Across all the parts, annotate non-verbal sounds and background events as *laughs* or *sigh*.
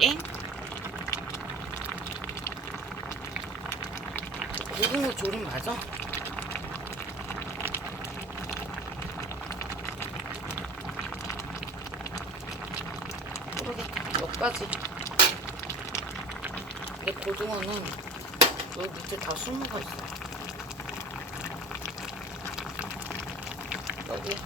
예? 고등어 조림 맞아? 모르겠다. 몇 가지. 근데 고등어는 여기 밑에 다 숨어가 있어. 여기.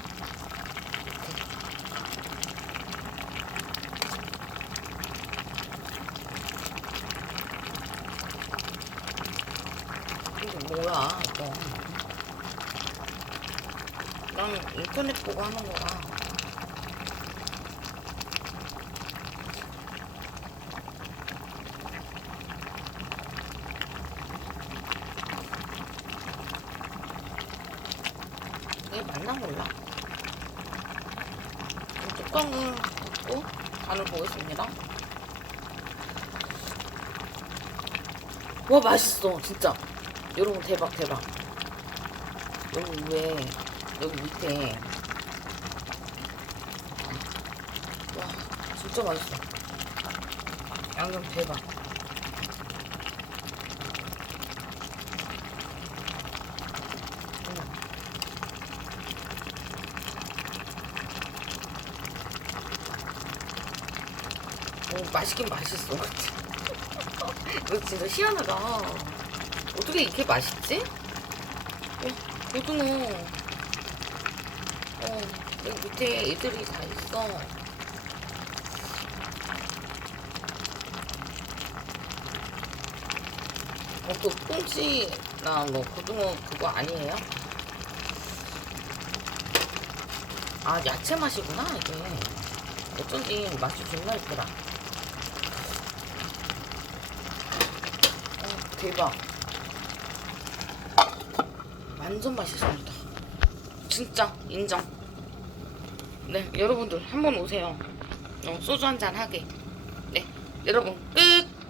뭐야, 이거. 난 인터넷 보고 하는 거라. 이게 맞나 몰라. 뚜껑을 닫고 간을 보겠습니다. 와 맛있어 진짜. 여러분 대박 대박. 여기 위에 여기 밑에 와 진짜 맛있어. 양념 대박. 음. 오, 맛있긴 맛있어. *laughs* 이거 진짜 희한하다. 어떻게 이렇게 맛있지? 어, 고등어. 어, 여기 밑에 애들이 다 있어. 어, 또 꽁치나 뭐 고등어 그거 아니에요? 아, 야채 맛이구나, 이게. 어쩐지 맛이 존나 있더라. 어, 대박. 완전 맛있습니다. 진짜 인정. 네, 여러분들 한번 오세요. 어, 소주 한 잔 하게. 네, 여러분 끝.